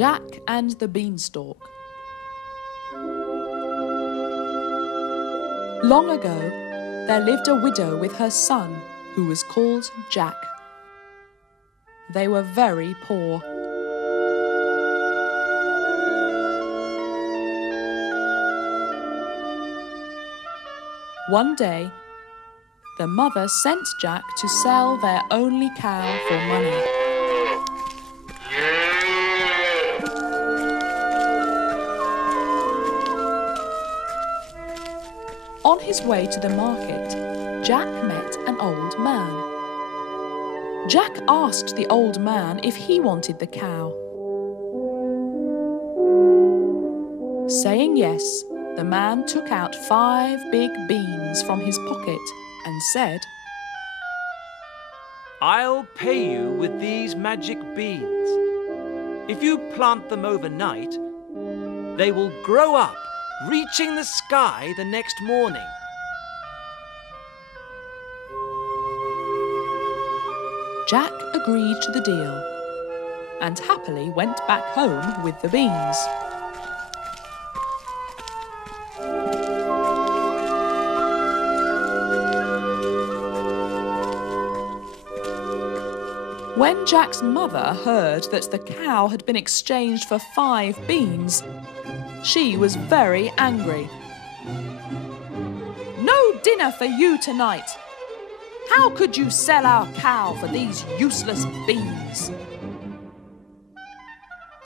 Jack and the Beanstalk. Long ago, there lived a widow with her son, who was called Jack. They were very poor. One day, the mother sent Jack to sell their only cow for money. On his way to the market, Jack met an old man. Jack asked the old man if he wanted the cow. Saying yes, the man took out 5 big beans from his pocket and said, "I'll pay you with these magic beans. If you plant them overnight, they will grow up, reaching the sky the next morning." Jack agreed to the deal and happily went back home with the beans. When Jack's mother heard that the cow had been exchanged for 5 beans, she was very angry. "No dinner for you tonight! How could you sell our cow for these useless beans?"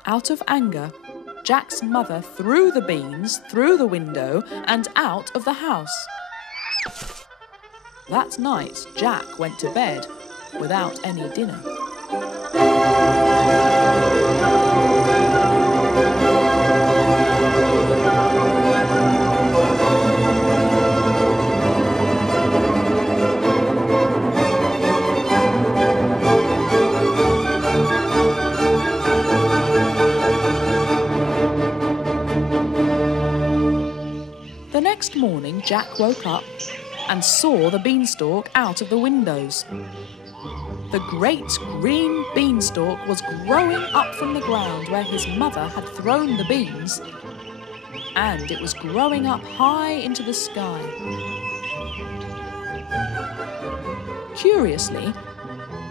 Out of anger, Jack's mother threw the beans through the window and out of the house. That night, Jack went to bed without any dinner. The next morning, Jack woke up and saw the beanstalk out of the windows. The great green beanstalk was growing up from the ground where his mother had thrown the beans, and it was growing up high into the sky. Curiously,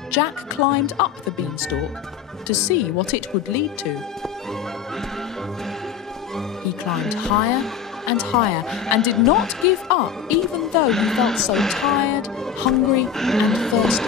Jack climbed up the beanstalk to see what it would lead to. He climbed higher and higher and did not give up, even though he felt so tired, hungry and thirsty.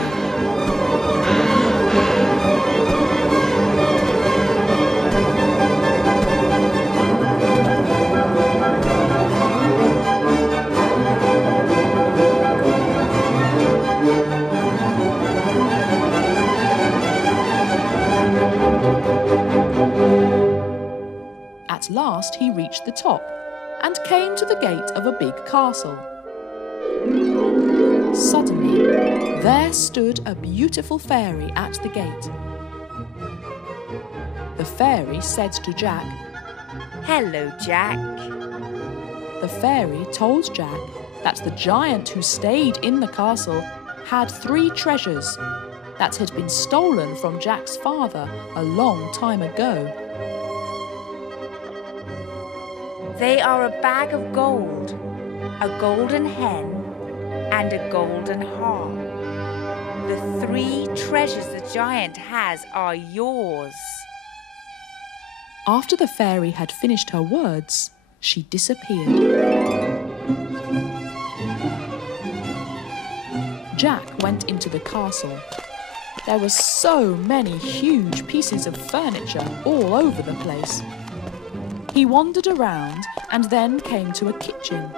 At last he reached the top and came to the gate of a big castle. Suddenly, there stood a beautiful fairy at the gate. The fairy said to Jack, "Hello, Jack." The fairy told Jack that the giant who stayed in the castle had 3 treasures that had been stolen from Jack's father a long time ago. They are a bag of gold, a golden hen, and a golden harp. The 3 treasures the giant has are yours. After the fairy had finished her words, she disappeared. Jack went into the castle. There were so many huge pieces of furniture all over the place. He wandered around and then came to a kitchen.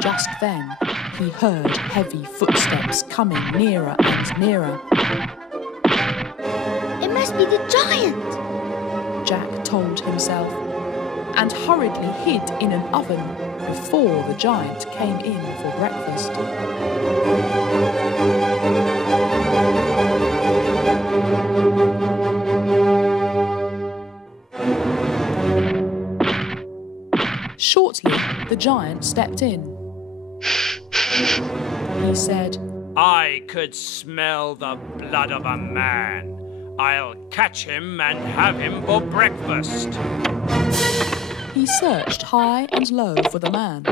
Just then, he heard heavy footsteps coming nearer and nearer. "It must be the giant," Jack told himself, and hurriedly hid in an oven before the giant came in for breakfast. Shortly, the giant stepped in. He said, I could smell the blood of a man. I'll catch him and have him for breakfast. He searched high and low for the man,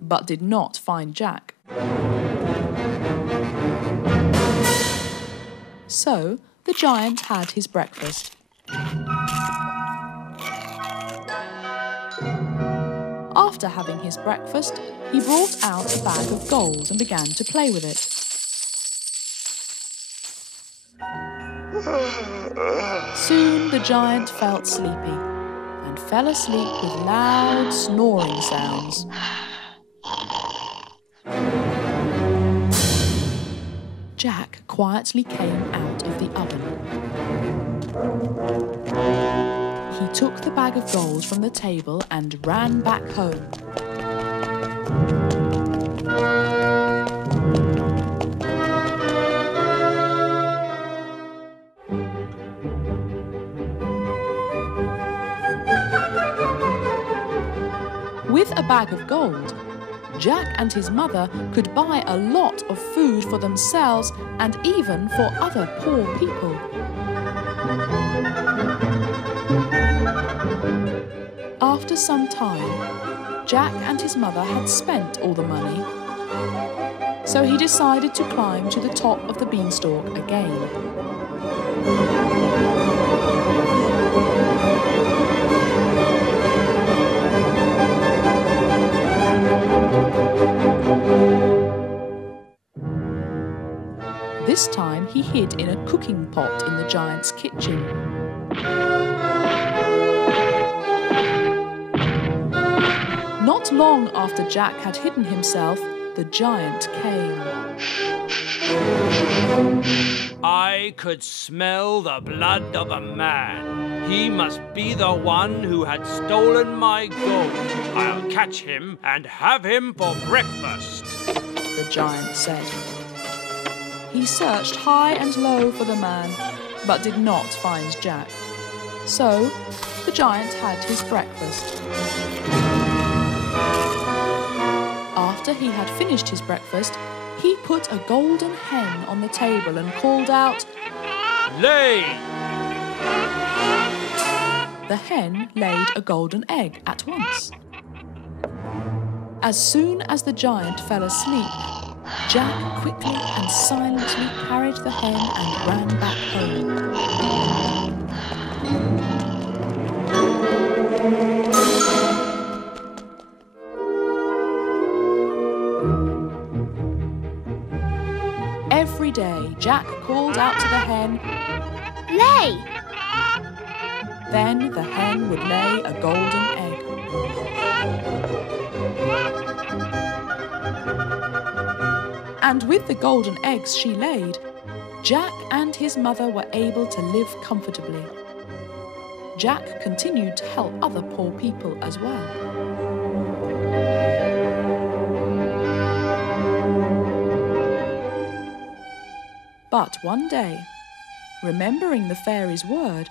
but did not find Jack. So the giant had his breakfast. After having his breakfast, he brought out a bag of gold and began to play with it. Soon the giant felt sleepy and fell asleep with loud snoring sounds. Jack quietly came out of the oven. He took the bag of gold from the table and ran back home. With a bag of gold, Jack and his mother could buy a lot of food for themselves and even for other poor people. After some time, Jack and his mother had spent all the money, so he decided to climb to the top of the beanstalk again. This time he hid in a cooking pot in the giant's kitchen. Not long after Jack had hidden himself, the giant came. I could smell the blood of a man. He must be the one who had stolen my gold. I'll catch him and have him for breakfast, the giant said. He searched high and low for the man, but did not find Jack. So, the giant had his breakfast. After he had finished his breakfast, he put a golden hen on the table and called out, "Lay!" The hen laid a golden egg at once. As soon as the giant fell asleep, Jack quickly and silently carried the hen and ran back home. Every day, Jack called out to the hen, Lay! Then the hen would lay a golden egg. And with the golden eggs she laid, Jack and his mother were able to live comfortably. Jack continued to help other poor people as well. But one day, remembering the fairy's word,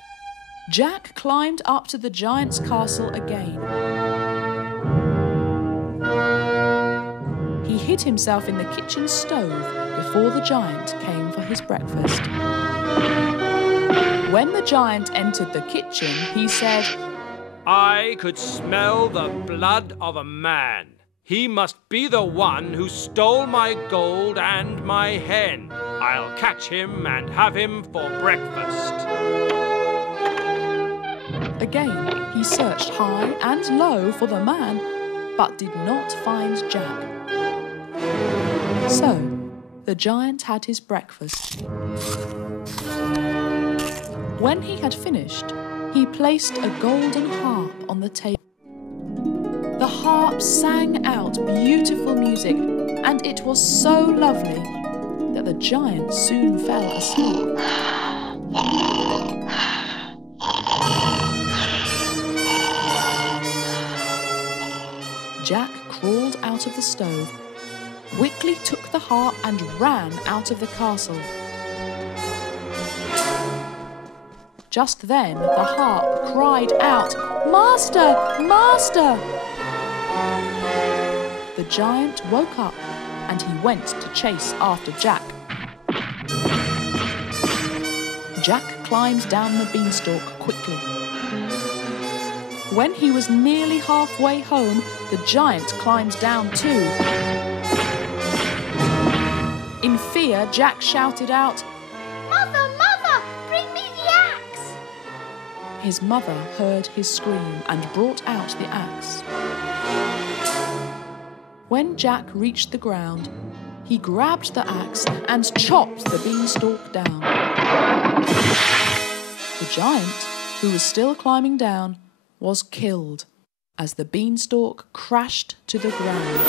Jack climbed up to the giant's castle again. He hid himself in the kitchen stove before the giant came for his breakfast. When the giant entered the kitchen, he said, I could smell the blood of a man. He must be the one who stole my gold and my hen. I'll catch him and have him for breakfast. Again, he searched high and low for the man, but did not find Jack. So, the giant had his breakfast. When he had finished, he placed a golden harp on the table. The harp sang out beautiful music, and it was so lovely that the giant soon fell asleep. Jack crawled out of the stove, quickly took the harp and ran out of the castle. Just then, the harp cried out, "Master! Master!" The giant woke up and he went to chase after Jack. Jack climbed down the beanstalk quickly. When he was nearly halfway home, the giant climbed down too. In fear, Jack shouted out, Mother, Mother, bring me the axe! His mother heard his scream and brought out the axe. When Jack reached the ground, he grabbed the axe and chopped the beanstalk down. The giant, who was still climbing down, was killed as the beanstalk crashed to the ground.